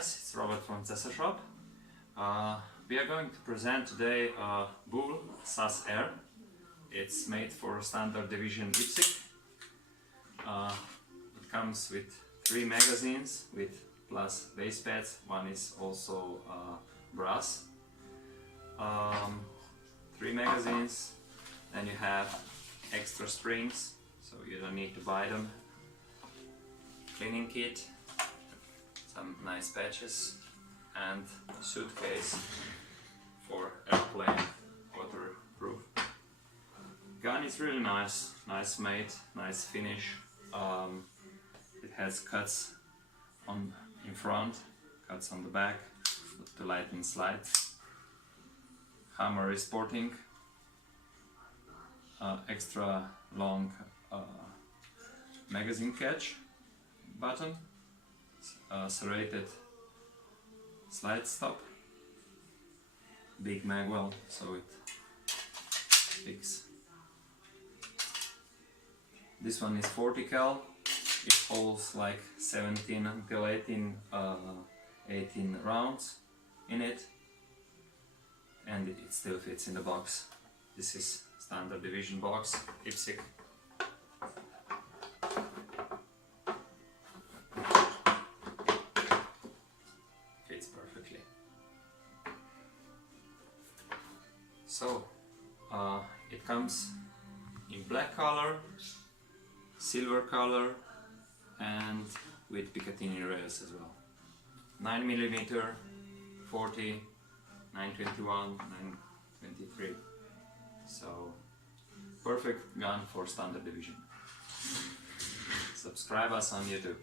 guys, it's Robert from zzzzz shop. We are going to present today a BUL SAS AIR. It's made for standard division IPSC. It comes with 3 magazines with plus base pads. One is also brass. 3 magazines. Then you have extra springs, so you don't need to buy them. Cleaning kit, some nice patches, and suitcase for airplane waterproof. Gun is really nice made, nice finish. It has cuts in front, cuts on the back to lighten slides. Hammer is sporting. Extra long magazine catch button, serrated slide stop, big Magwell, so it fits. This one is 40 cal. It holds like 17 until 18 rounds in it, and it still fits in the box. This is standard division box, IPSC. Fits perfectly. So, it comes in black color, silver color, and with picatinny rails as well. 9mm, 40, 921, 923. So, perfect gun for standard division. Subscribe us on YouTube.